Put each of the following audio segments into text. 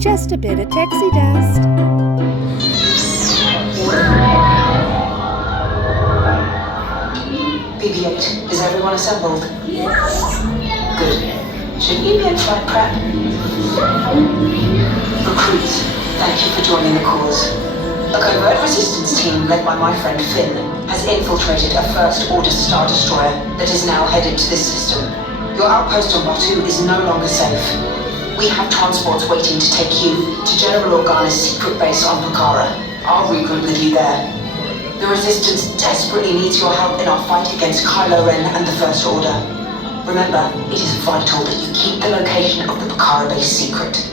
Just a bit of texie dust. BB-8, is everyone assembled? Good. Shouldn't you be in flight prep? Recruits, thank you for joining the cause. A covert resistance team led by my friend Finn has infiltrated a First Order Star Destroyer that is now headed to this system. Your outpost on Batu is no longer safe. We have transports waiting to take you to General Organa's secret base on Pucara. I'll regroup with you there. The Resistance desperately needs your help in our fight against Kylo Ren and the First Order. Remember, it is vital that you keep the location of the Pucara base secret.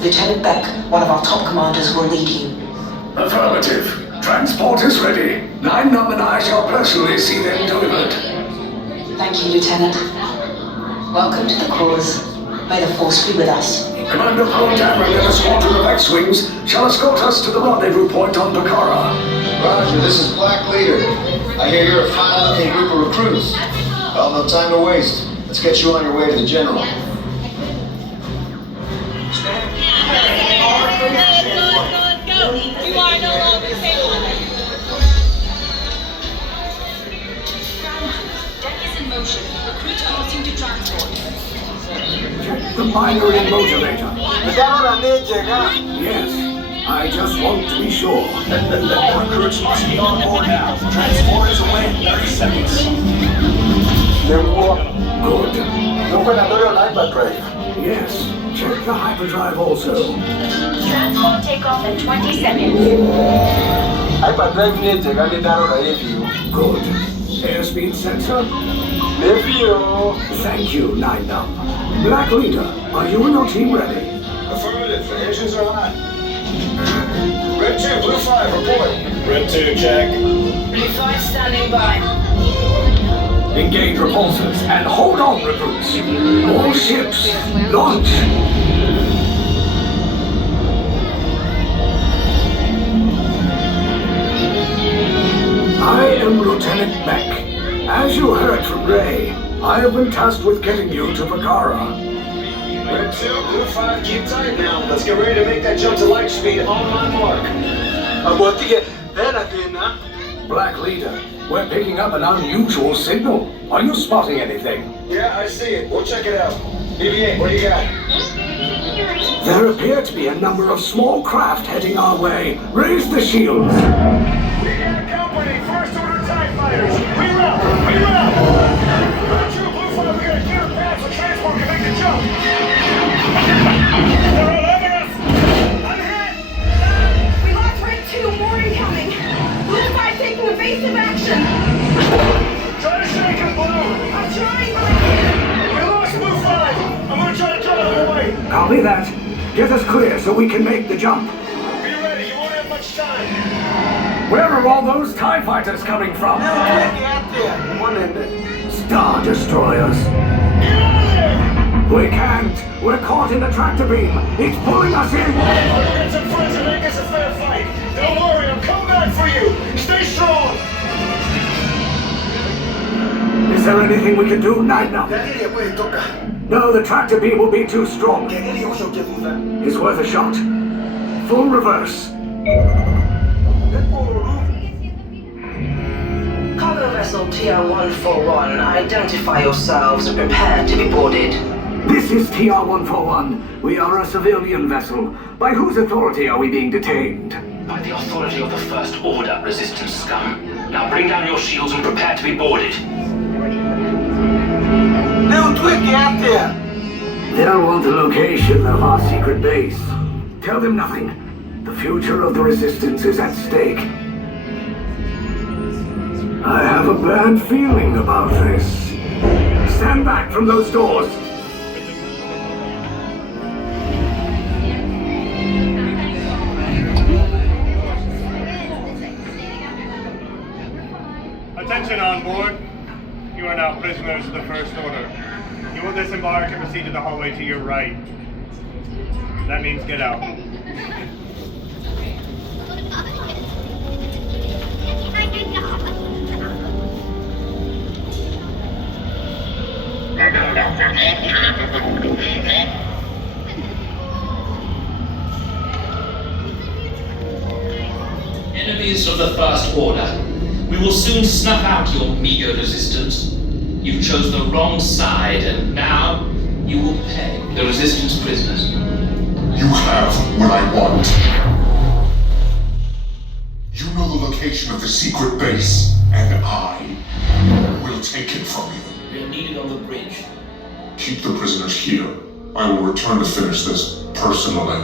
Lieutenant Beck, one of our top commanders, will lead you. Affirmative. Transport is ready. 9-Num and I shall personally see them delivered. Thank you, Lieutenant. Welcome to the cause. May the Force be with us. Commander Poldameron and a squadron of X-Wings shall escort us to the rendezvous point on Pucara. Roger, this is Black Leader. I hear you're a fine-looking group of recruits. Well, no time to waste. Let's get you on your way to the General. Go. You are no longer safe. Deck is in motion. Recruits crossing to transport. Check the binary motivator. Yes, I just want to be sure. All recruits must be on board now. Transport is away in 30 seconds. Good. Hyperdrive. Yes, check the hyperdrive also. Transport takeoff in 20 seconds. Hyperdrive needs a gun. Good. Airspeed sensor? Thank you, 9-Num. Black Leader, are you and your team ready? Affirmative. The engines are on. Red 2, Blue 5, report. Red 2, check. Blue 5 standing by. Engage repulsors and hold on, recruits. All ships, launch. I am Lieutenant Beck. As you heard from Ray, I have been tasked with getting you to Pucara. Red 2, Blue 5, keep tight now. Let's get ready to make that jump to light speed on my mark. Black Leader, we're picking up an unusual signal. Are you spotting anything? Yeah, I see it. We'll check it out. BB-8, what do you got? There appear to be a number of small craft heading our way. Raise the shields. We got company, First Order TIE Fighters. Reroute! Red 2, Blue 5, we got a clear path so transport can make the jump. They're all over us! I'm hit! We lost Red 2, more incoming. Blue 5 taking evasive action. Try to shake him, Blue! I'm trying, but I can't. We lost Blue 5! I'm gonna try to cut out of the way! Copy that. Get us clear so we can make the jump. Be ready, you won't have much time! Where are all those TIE fighters coming from? Star Destroyers. Get out of there! We can't. We're caught in the tractor beam. It's pulling us in. I'll get some friends and make us a fair fight! Don't worry, I'm coming back for you! Stay strong! Is there anything we can do, 9-Num? No, the tractor beam will be too strong. It's worth a shot. Full reverse. Cargo vessel TR-141, identify yourselves and prepare to be boarded. This is TR-141. We are a civilian vessel. By whose authority are we being detained? By the authority of the First Order Resistance scum. Now bring down your shields and prepare to be boarded. They'll want the location of our secret base. Tell them nothing. The future of the Resistance is at stake. I have a bad feeling about this. Stand back from those doors. Attention on board. You are now prisoners of the First Order. You will disembark and proceed to the hallway to your right. That means get out. enemies of the First Order. We will soon snuff out your meager resistance. You chose the wrong side, and now you will pay. The Resistance prisoners. You have what I want. You know the location of the secret base, and I will take it from you. We are needed on the bridge. Keep the prisoners here. I will return to finish this personally.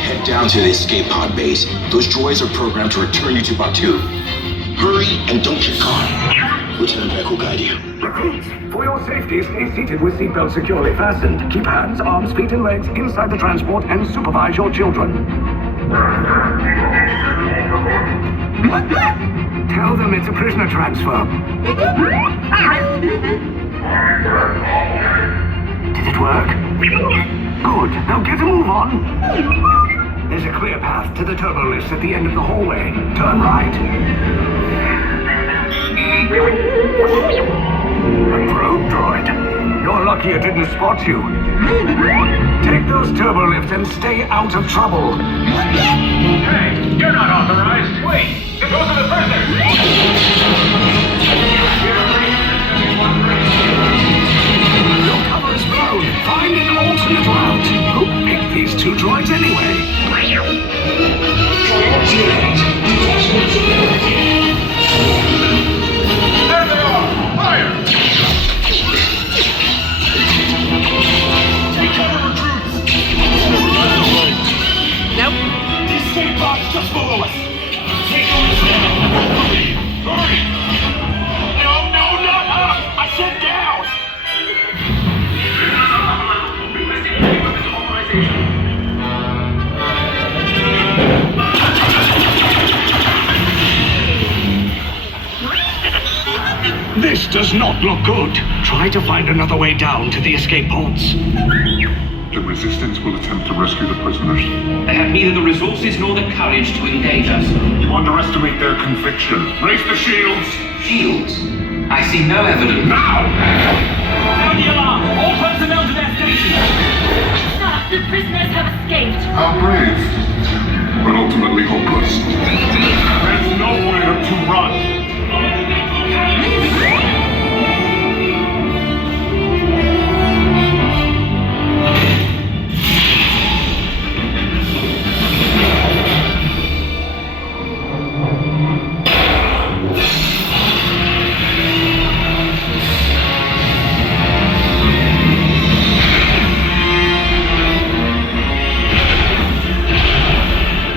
Head down to the escape pod base. Those droids are programmed to return you to Batu. Hurry and don't get caught. Lieutenant Beck will guide you. Recruits, for your safety, stay seated with seatbelts securely fastened. Keep hands, arms, feet, and legs inside the transport and supervise your children. Tell them it's a prisoner transfer. Did it work? Good. Now get a move on. There's a clear path to the turbo lifts at the end of the hallway. Turn right. A probe droid. You're lucky it didn't spot you. Take those turbo lifts and stay out of trouble. Hey, you're not authorized. Wait, those are the prisoners. Your cover is blown. Find an alternate route. Who picked these two droids anyway? There they are! Fire! We cover recruits! Nope. The escape pod's just below us! Take those down! Hurry! No, not up! I said down! This does not look good. Try to find another way down to the escape pods. The Resistance will attempt to rescue the prisoners. They have neither the resources nor the courage to engage us. You underestimate their conviction. Raise the shields! Shields? I see no evidence. Now! Sound the alarm! All personnel to their stations! Stop! The prisoners have escaped. How brave, but ultimately hopeless. There's nowhere to run!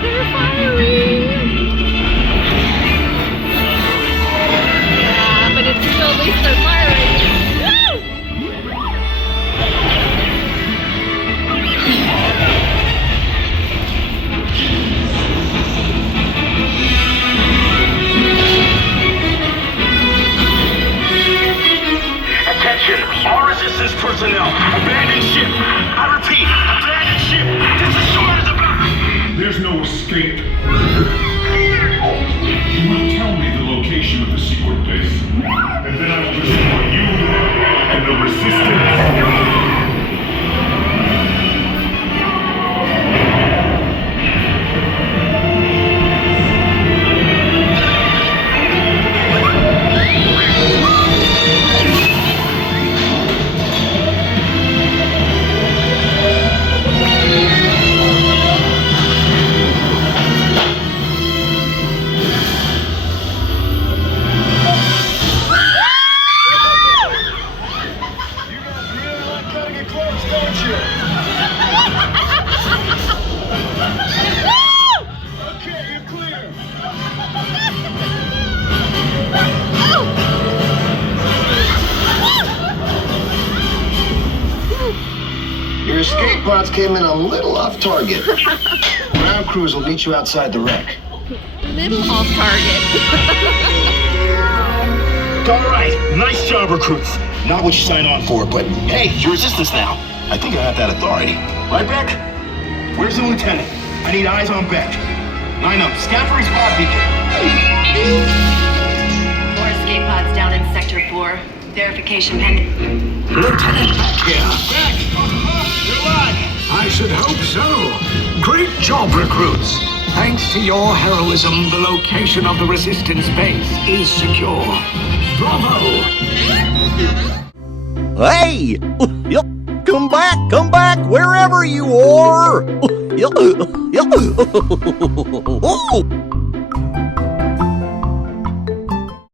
They're firing. Yeah, but it's still, at least they're firing. Attention, all resistance personnel, abandon ship. I repeat, abandon ship. This is short as a back. There's no escape. You will tell me the location of the secret base, and then I will destroy you and the Resistance. Gotta get close, don't you? Okay, you're clear. Your escape pods came in a little off target. Ground crews will meet you outside the wreck. Little off target. All right, nice job, recruits. Not what you signed on for, but hey, you're Resistance now. I think I have that authority. Right, Beck? Where's the lieutenant? I need eyes on Beck. Line up, scout for his pod beacon. sir. Verification pending. Lieutenant back here. Back! You're live! I should hope so. Great job, recruits. Thanks to your heroism, the location of the Resistance base is secure. Bravo! Hey! Come back, wherever you are!